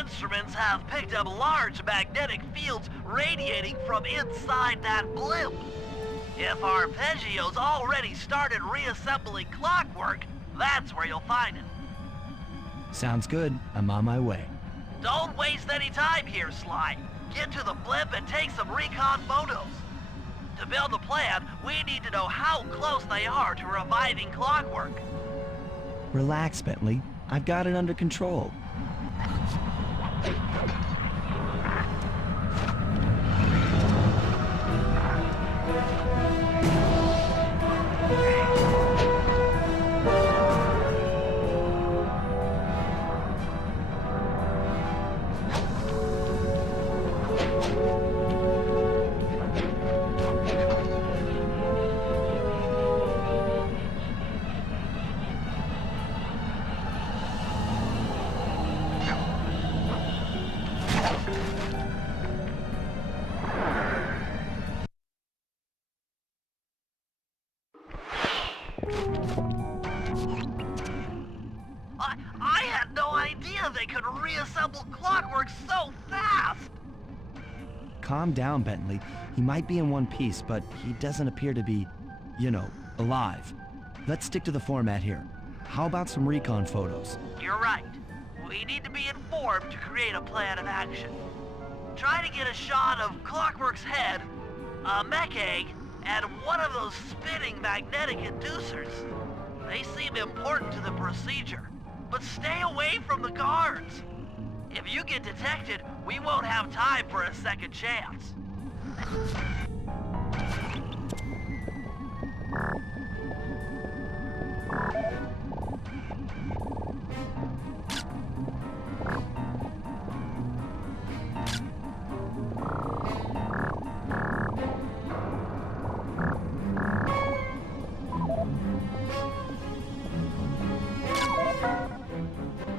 instruments have picked up large magnetic fields radiating from inside that blimp. If Arpeggio's already started reassembling clockwork, that's where you'll find it. Sounds good. I'm on my way. Don't waste any time here, Sly. Get to the blimp and take some recon photos. To build a plan, we need to know how close they are to reviving clockwork. Relax, Bentley. I've got it under control. I had no idea they could reassemble clockwork so fast! Calm down, Bentley. He might be in one piece, but he doesn't appear to be, alive. Let's stick to the format here. How about some recon photos? You're right. We need to be informed to create a plan of action. Try to get a shot of Clockwork's head, a mech egg, and one of those spinning magnetic inducers. They seem important to the procedure, but stay away from the guards. If you get detected, we won't have time for a second chance.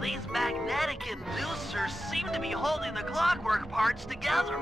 These magnetic inducers seem to be holding the clockwork parts together.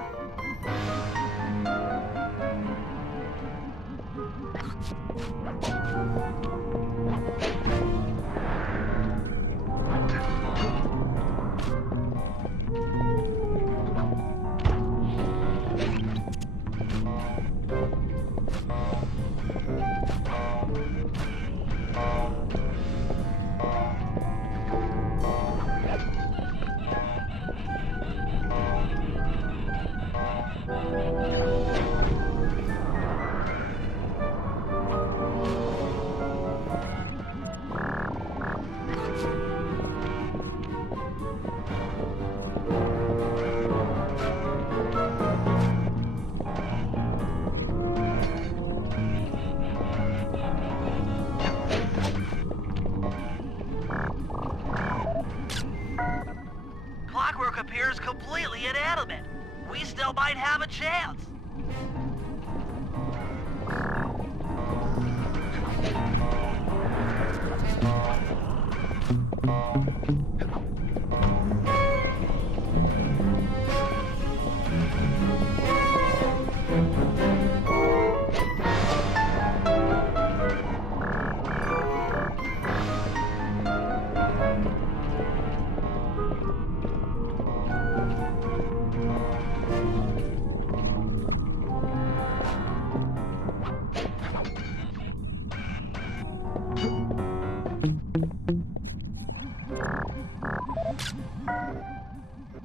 Clockwork appears completely inanimate. We still might have a chance.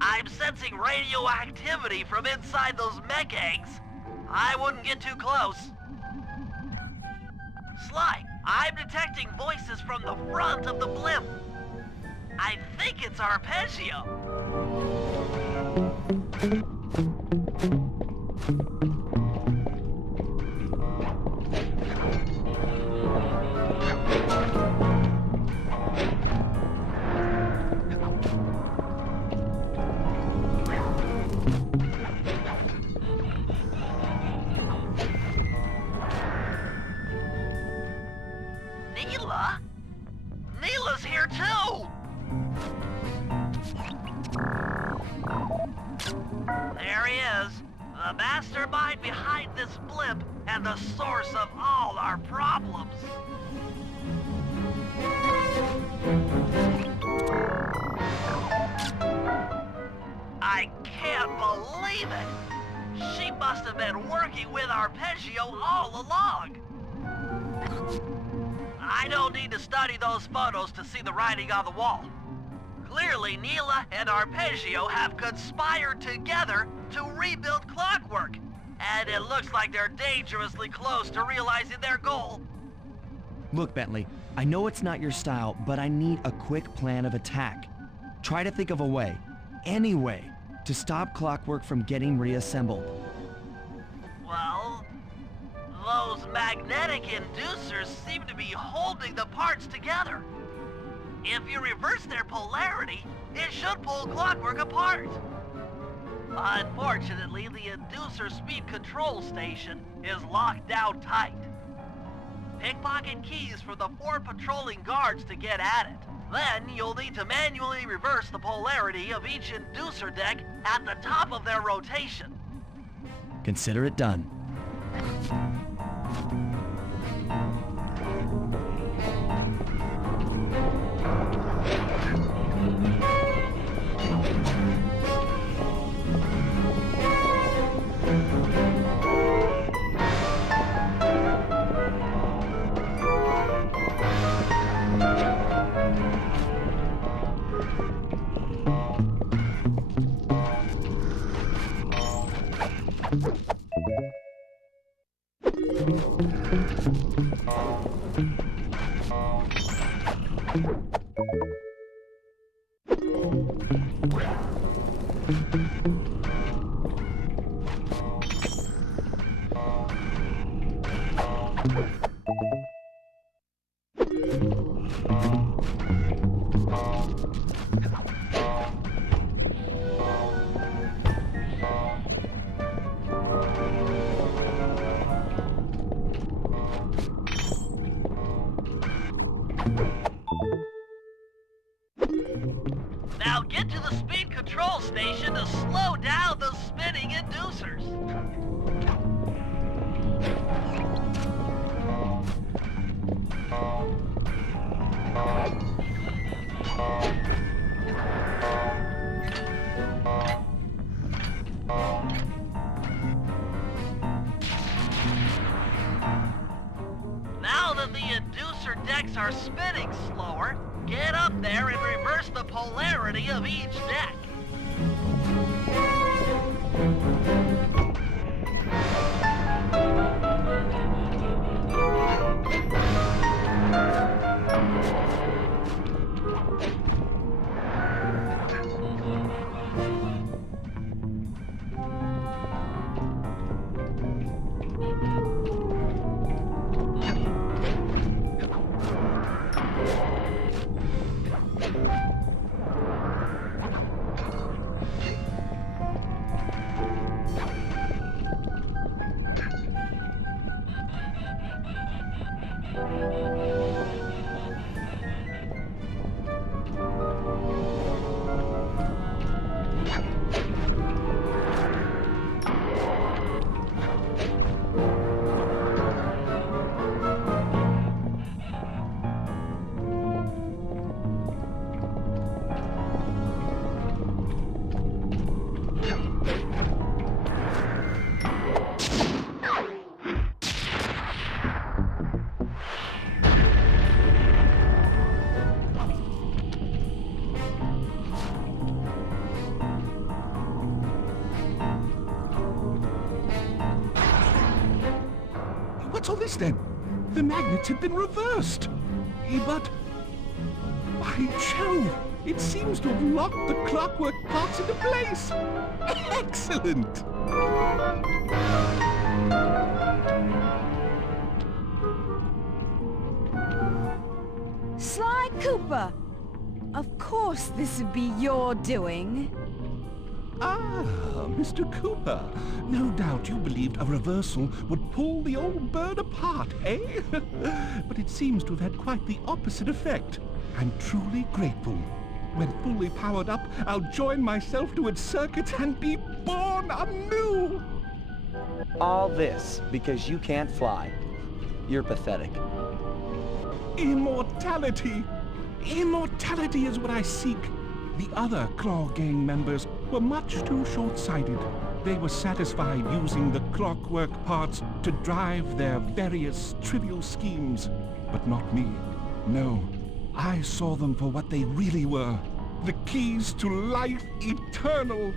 I'm sensing radioactivity from inside those mech eggs. I wouldn't get too close. Sly, I'm detecting voices from the front of the blimp. I think it's Arpeggio. Neela's here too! There he is, the mastermind behind this blimp and the source of all our problems. believe it. She must have been working with Arpeggio all along. I don't need to study those photos to see the writing on the wall. Clearly, Neela and Arpeggio have conspired together to rebuild Clockwork, and it looks like they're dangerously close to realizing their goal. Look, Bentley, I know it's not your style, but I need a quick plan of attack. Try to think of a way, any way, to stop Clockwork from getting reassembled. Well, those magnetic inducers seem to be holding the parts together. If you reverse their polarity, it should pull Clockwork apart. Unfortunately, the inducer speed control station is locked down tight. Pickpocket keys for the 4 patrolling guards to get at it. Then you'll need to manually reverse the polarity of each inducer deck at the top of their rotation. Consider it done. Now get to the speed control station to slow down the spinning inducers. Now that the inducer decks are spinning slower, get up there and reverse the polarity of each deck. What's all this then? The magnets have been reversed. But... by Jove! It seems to have locked the clockwork parts into place! Excellent! Sly Cooper! Of course this would be your doing. Ah, Mr. Cooper. No doubt you believed a reversal would pull the old bird apart, eh? But it seems to have had quite the opposite effect. I'm truly grateful. When fully powered up, I'll join myself to its circuits and be born anew! All this because you can't fly. You're pathetic. Immortality! Immortality is what I seek. The other Claw Gang members were much too short-sighted. They were satisfied using the clockwork parts to drive their various trivial schemes. But not me. No, I saw them for what they really were. The keys to life eternal.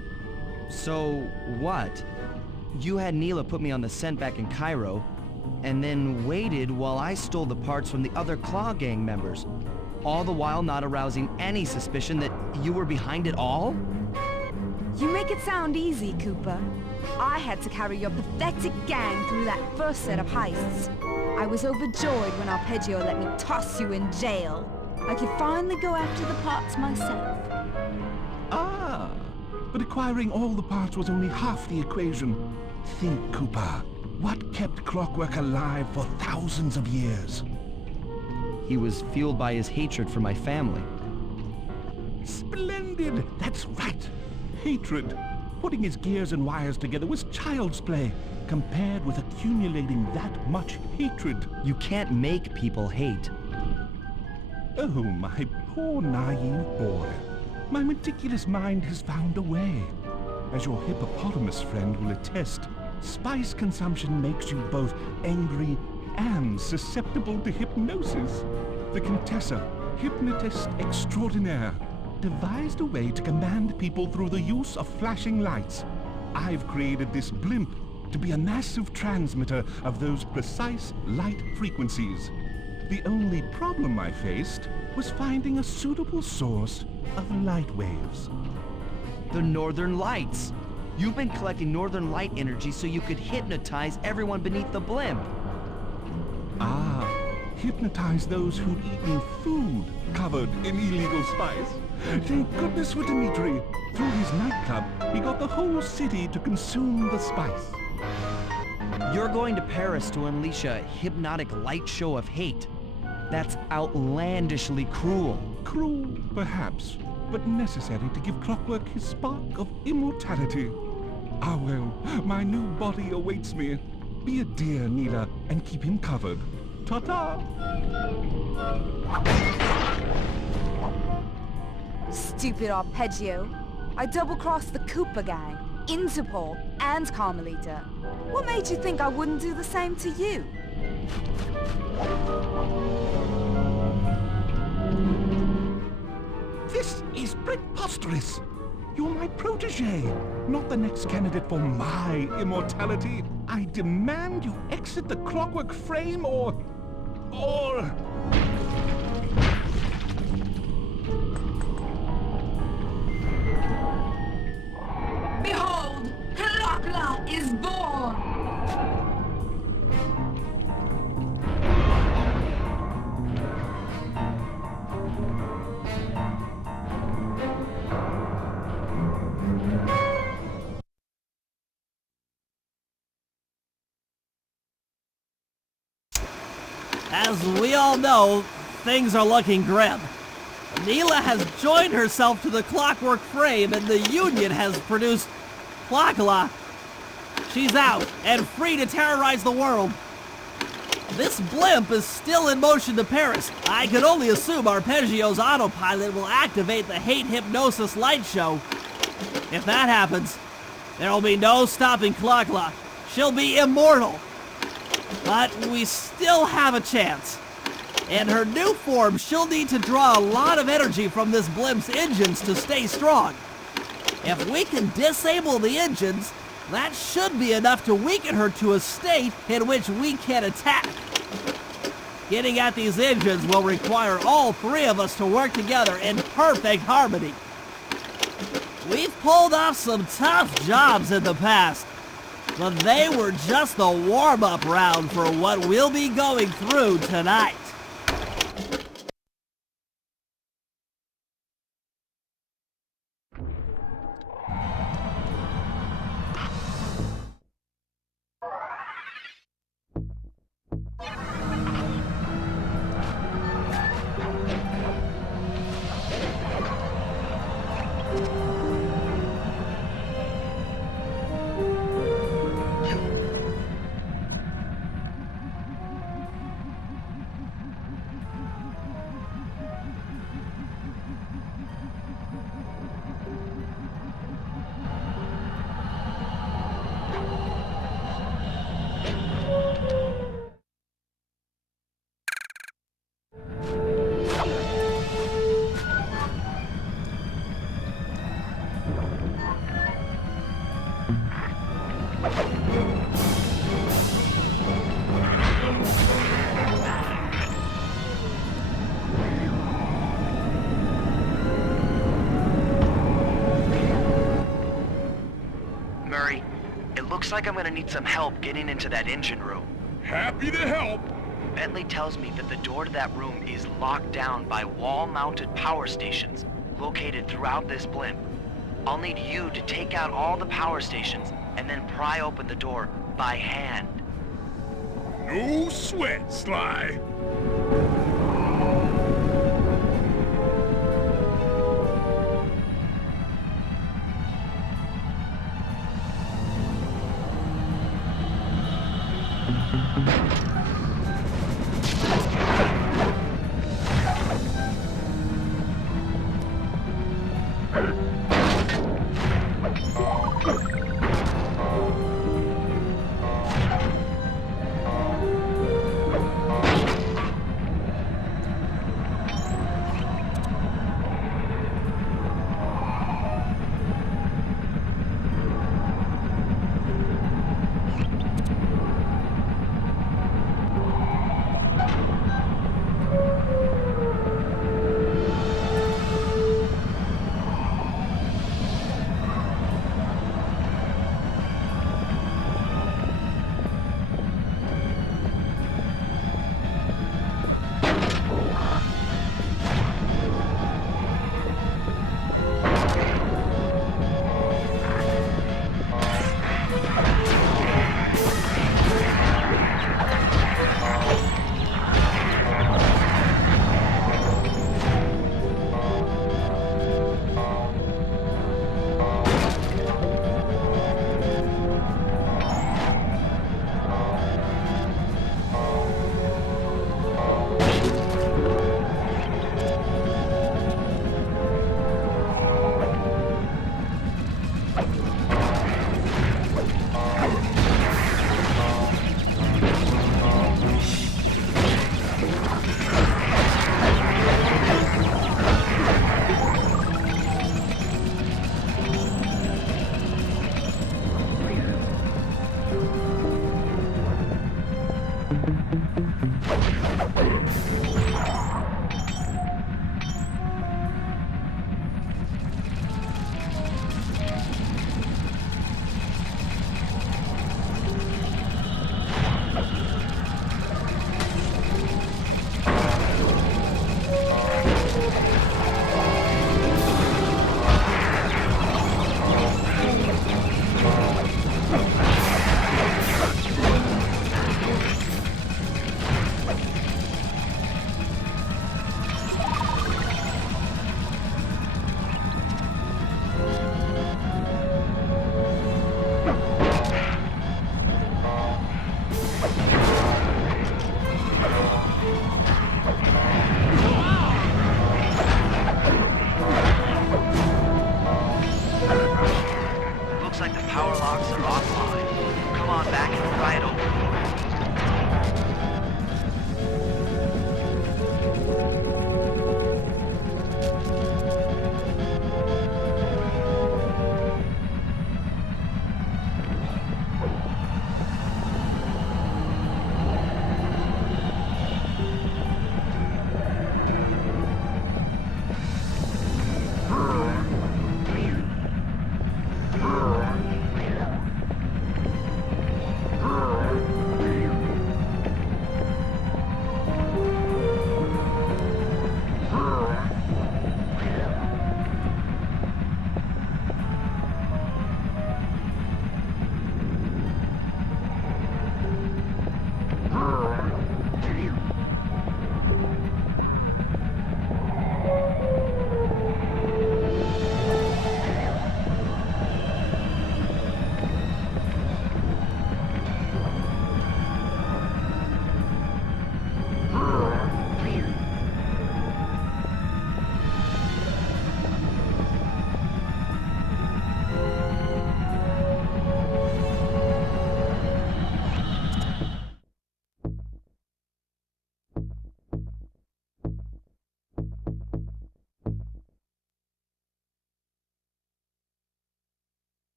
So, what? You had Neela put me on the scent back in Cairo, and then waited while I stole the parts from the other Claw Gang members, all the while not arousing any suspicion that you were behind it all? You make it sound easy, Cooper. I had to carry your pathetic gang through that first set of heists. I was overjoyed when Arpeggio let me toss you in jail. I could finally go after the parts myself. Ah, but acquiring all the parts was only half the equation. Think, Cooper. What kept Clockwork alive for thousands of years? He was fueled by his hatred for my family. Splendid! That's right! Hatred. Putting his gears and wires together was child's play, compared with accumulating that much hatred. You can't make people hate. Oh, my poor naive boy. My meticulous mind has found a way. As your hippopotamus friend will attest, spice consumption makes you both angry and susceptible to hypnosis. The Contessa, hypnotist extraordinaire, devised a way to command people through the use of flashing lights. I've created this blimp to be a massive transmitter of those precise light frequencies. The only problem I faced was finding a suitable source of light waves. The Northern Lights. You've been collecting Northern Light energy so you could hypnotize everyone beneath the blimp. Ah, hypnotize those who'd eaten food covered in illegal spice. Thank goodness for Dmitri. Through his nightclub, he got the whole city to consume the spice. You're going to Paris to unleash a hypnotic light show of hate. That's outlandishly cruel. Cruel, perhaps, but necessary to give Clockwork his spark of immortality. Ah well, my new body awaits me. Be a dear, Neela, and keep him covered. Ta-ta! Stupid Arpeggio. I double-crossed the Cooper gang, Interpol, and Carmelita. What made you think I wouldn't do the same to you? This is preposterous! You're my protege, not the next candidate for my immortality. I demand you exit the Clockwork frame or... Behold, Clockla is born! As we all know, things are looking grim. Neela has joined herself to the Clockwork frame and the Union has produced Clockla. She's out and free to terrorize the world. This blimp is still in motion to Paris. I can only assume Arpeggio's autopilot will activate the hate hypnosis light show. If that happens, there will be no stopping Clockla. She'll be immortal. But we still have a chance. In her new form, she'll need to draw a lot of energy from this blimp's engines to stay strong. If we can disable the engines, that should be enough to weaken her to a state in which we can attack. Getting at these engines will require all three of us to work together in perfect harmony. We've pulled off some tough jobs in the past, but they were just the warm-up round for what we'll be going through tonight. like I'm gonna need some help getting into that engine room. Happy to help. Bentley tells me that the door to that room is locked down by wall-mounted power stations located throughout this blimp. I'll need you to take out all the power stations and then pry open the door by hand. No sweat, Sly.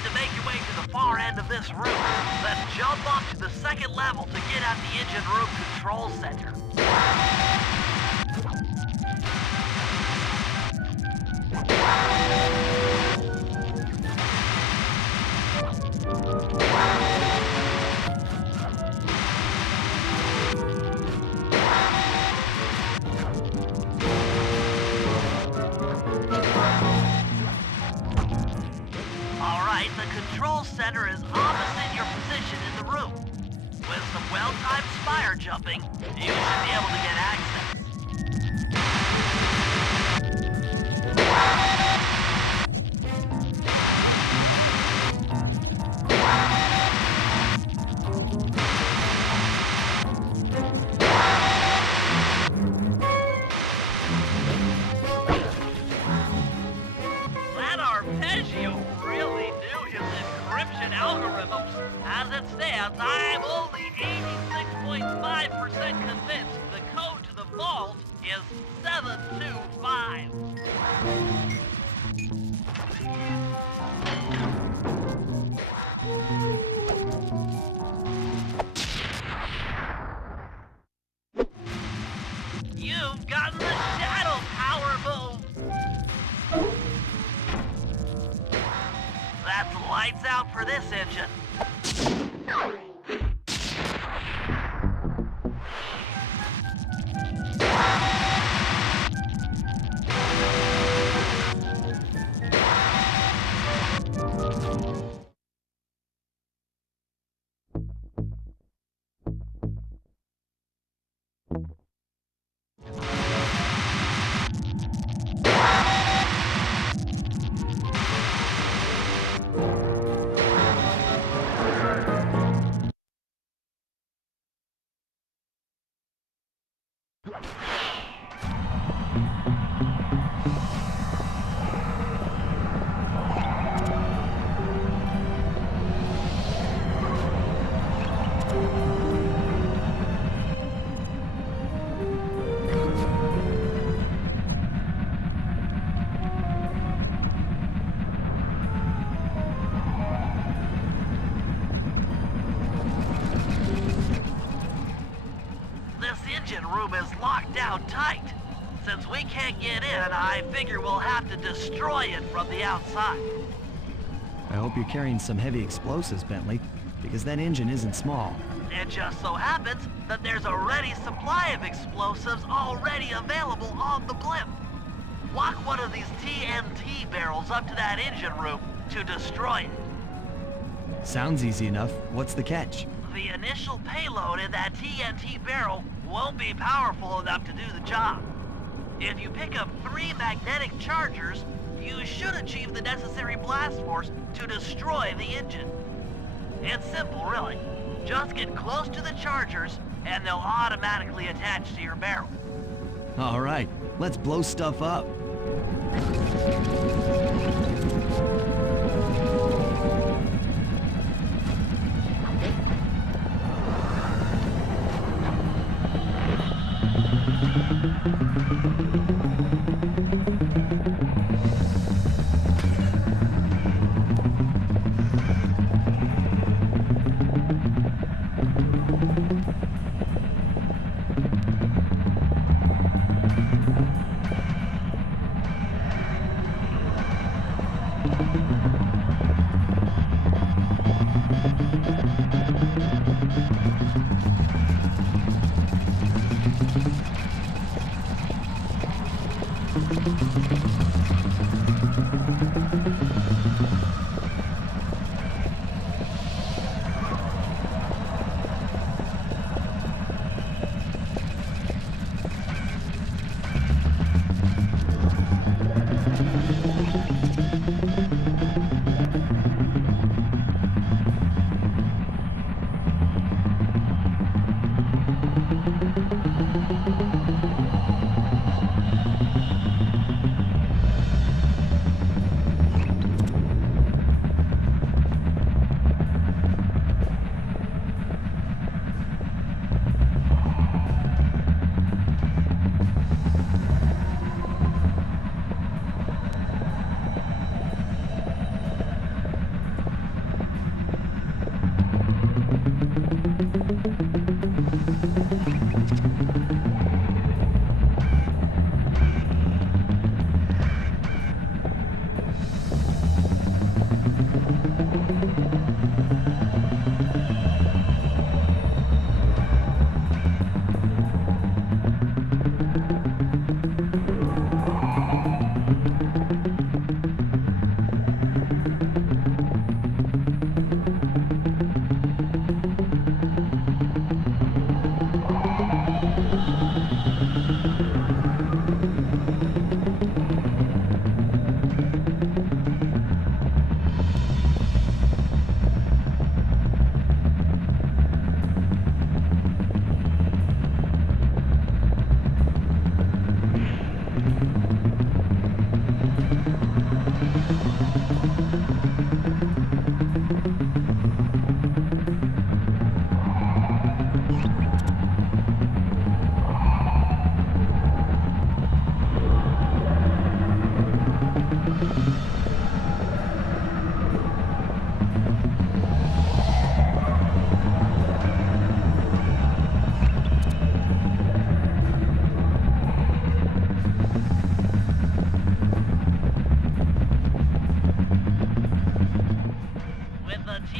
need to make your way to the far end of this room, then jump up to the second level to get at the engine room control center. Alright, the control center is opposite your position in the room. With some well-timed spire jumping, you should be able to get access. That arpeggio really knew his encryption algorithms. As it stands, I'm only 86.5% convinced the code to the vault is 725. You've gotten the shadow power move. That's lights out for this engine. This engine room is locked down tight. Since we can't get in, I figure we'll have to destroy it from the outside. I hope you're carrying some heavy explosives, Bentley, because that engine isn't small. It just so happens that there's a ready supply of explosives already available on the blimp. Walk one of these TNT barrels up to that engine room to destroy it. Sounds easy enough. What's the catch? The initial payload in that TNT barrel won't be powerful enough to do the job. If you pick up 3 magnetic chargers, you should achieve the necessary blast force to destroy the engine. It's simple, really. Just get close to the chargers, and they'll automatically attach to your barrel. All right, let's blow stuff up.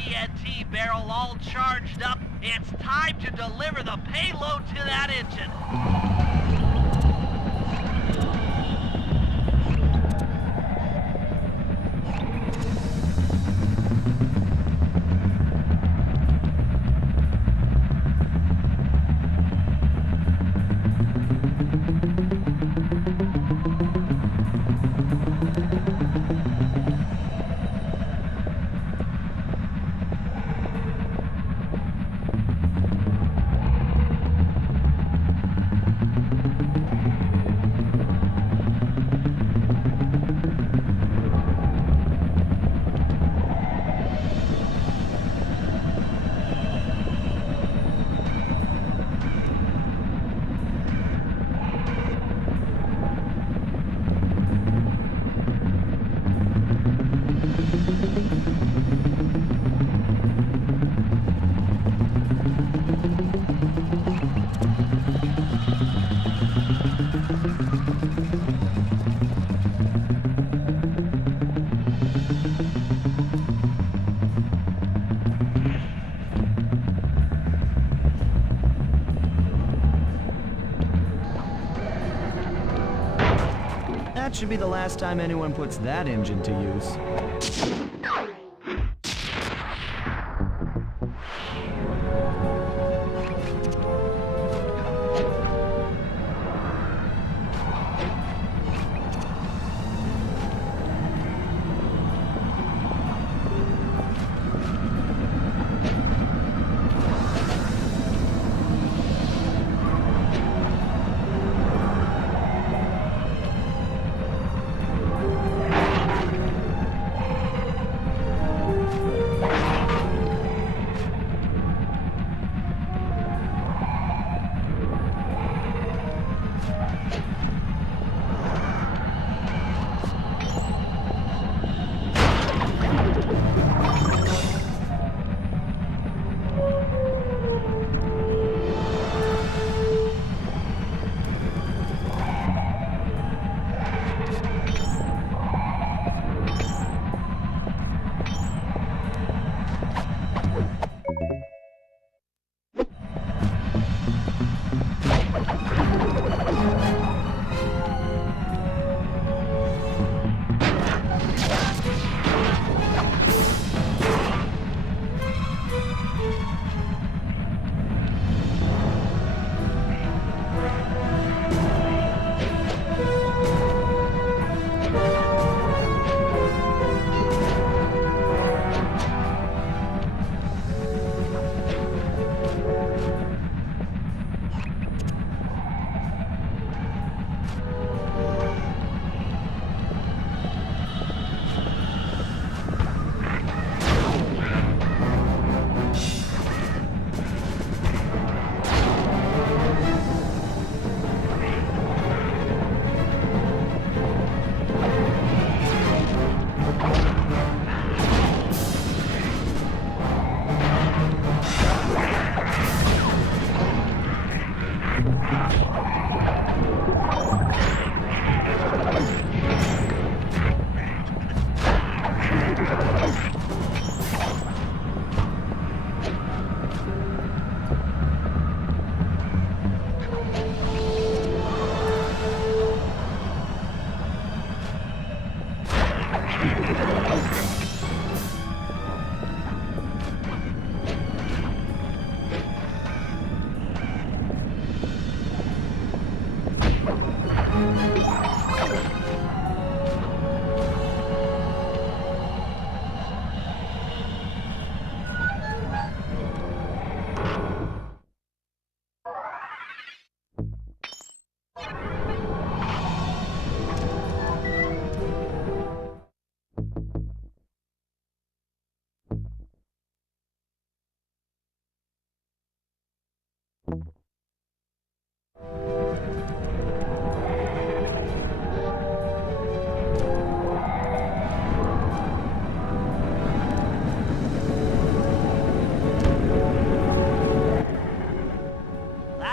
TNT barrel all charged up. It's time to deliver the payload to that engine. That should be the last time anyone puts that engine to use.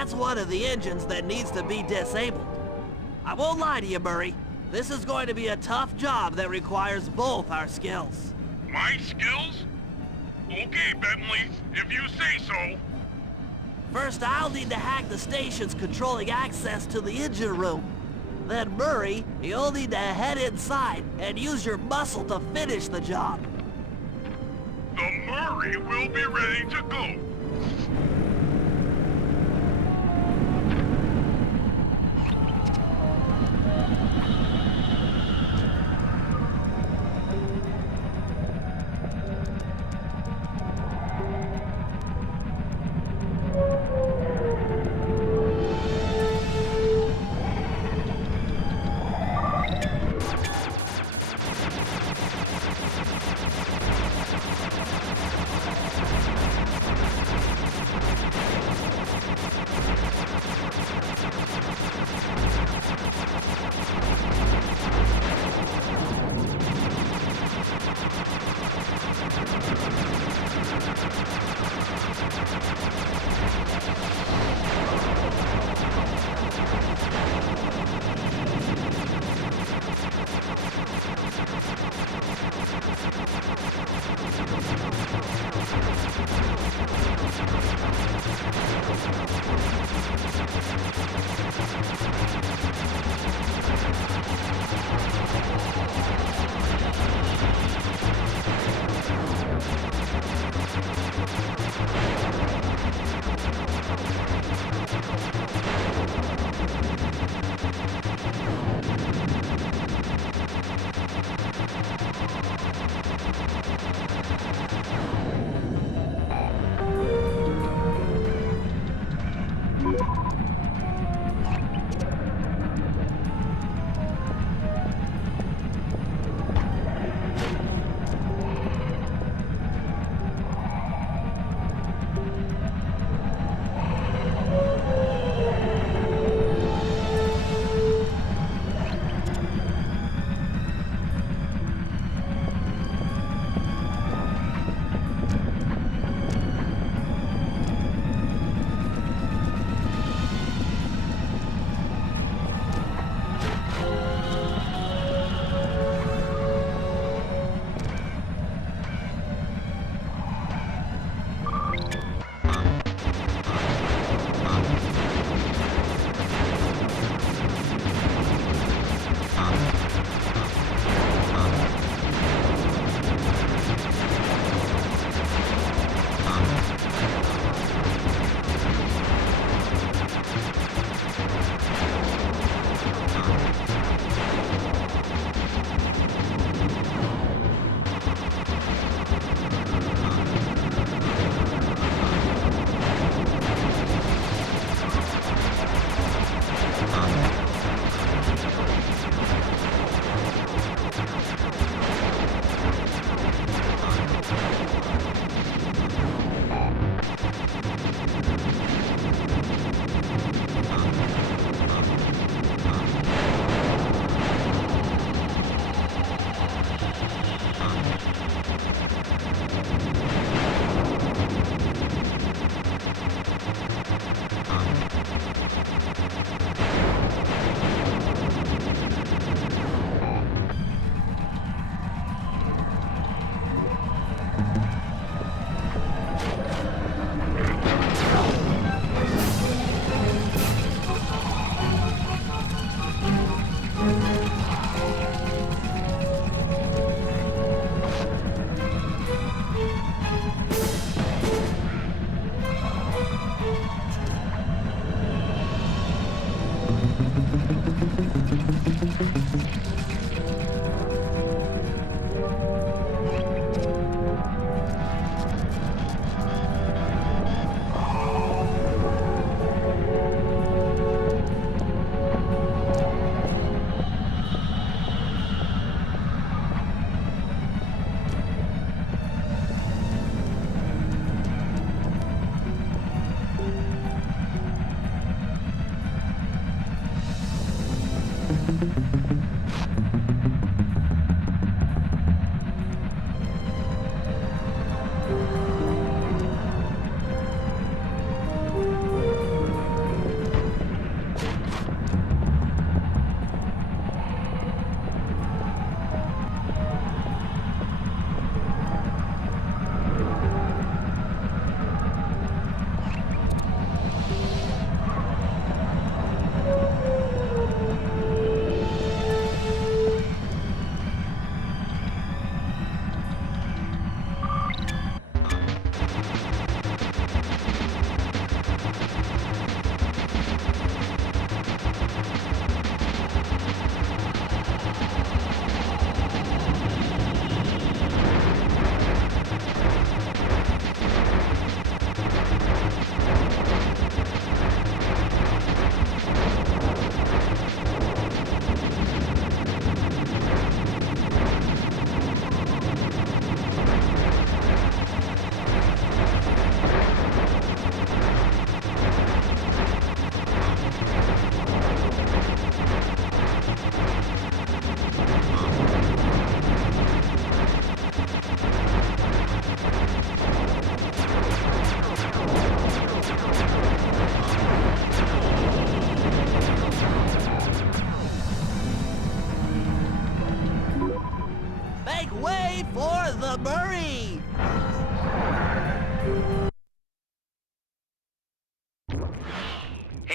That's one of the engines that needs to be disabled. I won't lie to you, Murray. This is going to be a tough job that requires both our skills. My skills? Okay, Bentley, if you say so. First, I'll need to hack the stations controlling access to the engine room. Then, Murray, you'll need to head inside and use your muscle to finish the job. The Murray will be ready to go.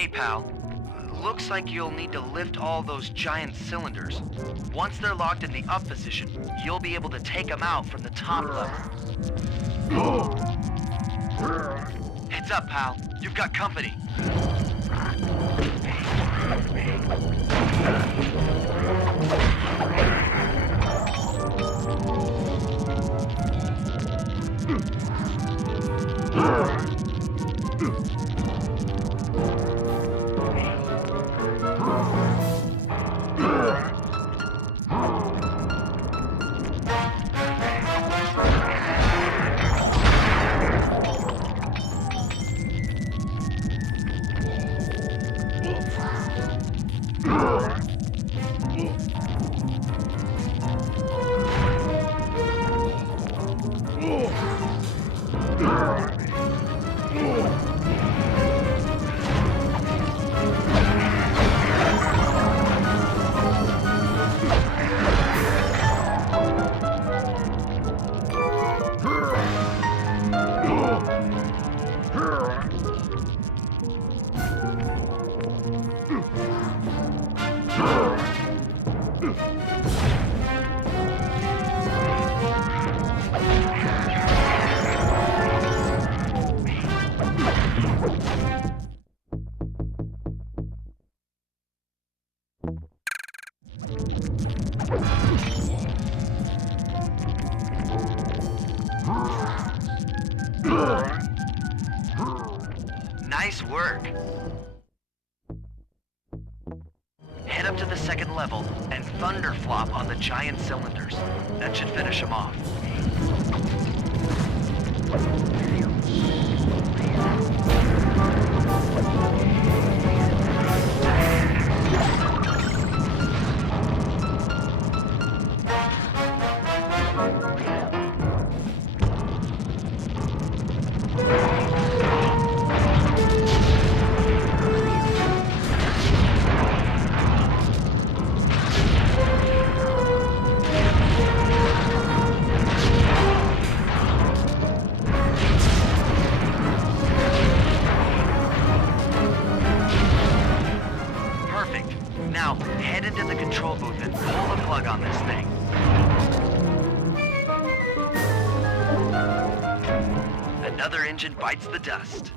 Hey, pal. Looks like you'll need to lift all those giant cylinders. Once they're locked in the up position, you'll be able to take them out from the top level. Heads up, pal. You've got company. Nice work. Head up to the second level and thunder flop on the giant cylinders. That should finish them off. Now, head into the control booth and pull the plug on this thing. Another engine bites the dust.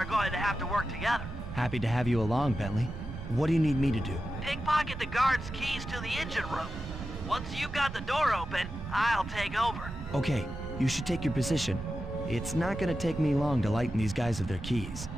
are going to have to work together. Happy to have you along, Bentley. What do you need me to do? Pickpocket the guard's keys to the engine room. Once you've got the door open, I'll take over. Okay, you should take your position. It's not gonna take me long to lighten these guys of their keys.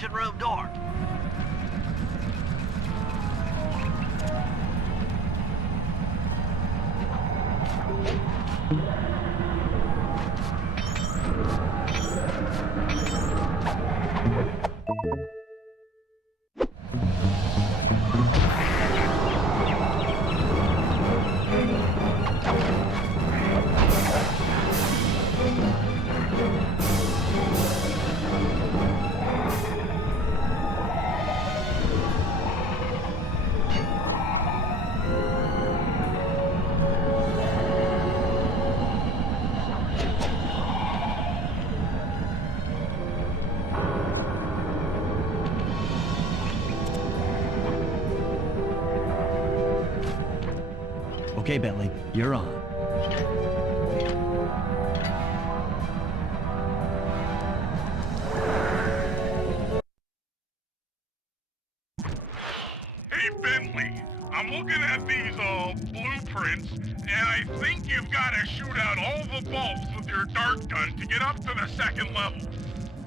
engine room door. Okay, Bentley, you're on. Hey, Bentley, I'm looking at these, blueprints, and I think you've got to shoot out all the bulbs with your dart gun to get up to the second level.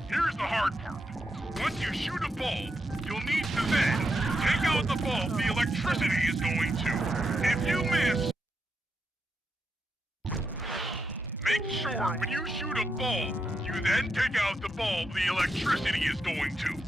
Here's the hard part. Once you shoot a bulb, you'll need to then take out the bulb the electricity is going to. If you miss, make sure when you shoot a bulb, you then take out the bulb the electricity is going to.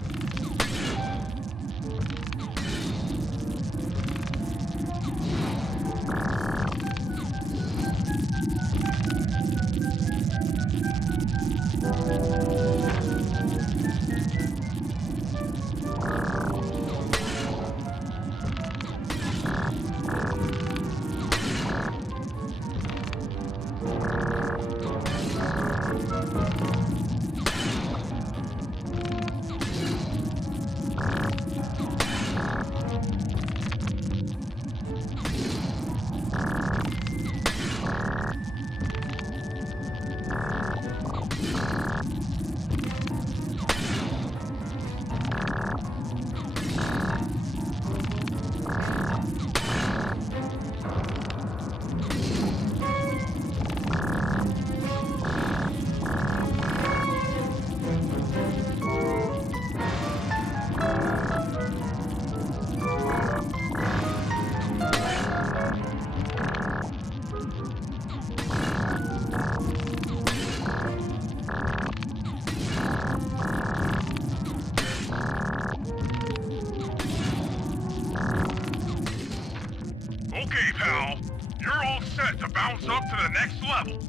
Okay, pal. You're all set to bounce up to the next level.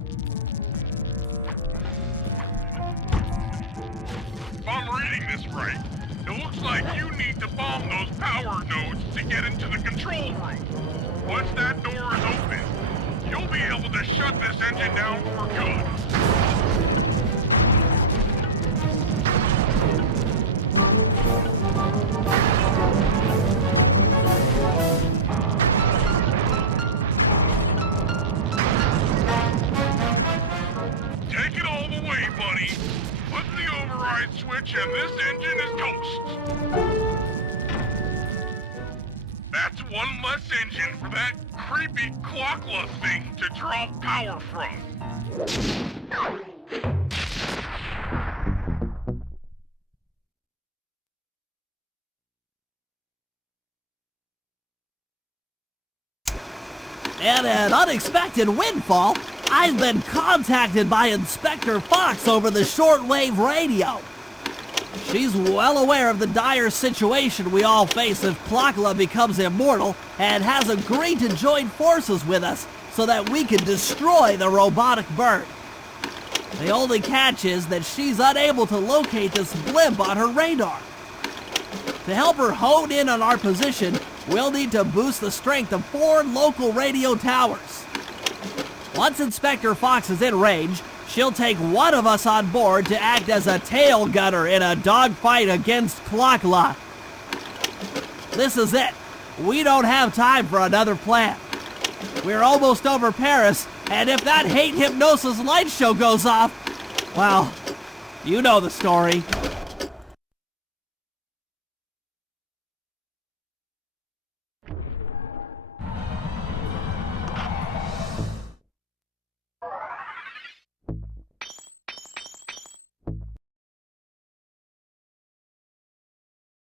If I'm reading this right, it looks like you need to bomb those power nodes to get into the control room. Once that door is open, you'll be able to shut this engine down for good. Take it all the way, buddy. Flip the override switch and this engine is toast. That's one less engine for that creepy clockla thing to draw power from. And an unexpected windfall, I've been contacted by Inspector Fox over the shortwave radio. She's well aware of the dire situation we all face if Clockla becomes immortal and has agreed to join forces with us so that we can destroy the robotic bird. The only catch is that she's unable to locate this blimp on her radar. To help her hone in on our position, we'll need to boost the strength of 4 local radio towers. Once Inspector Fox is in range, she'll take one of us on board to act as a tail gunner in a dogfight against Clockla. This is it. We don't have time for another plan. We're almost over Paris, and if that hate hypnosis light show goes off, well, you know the story.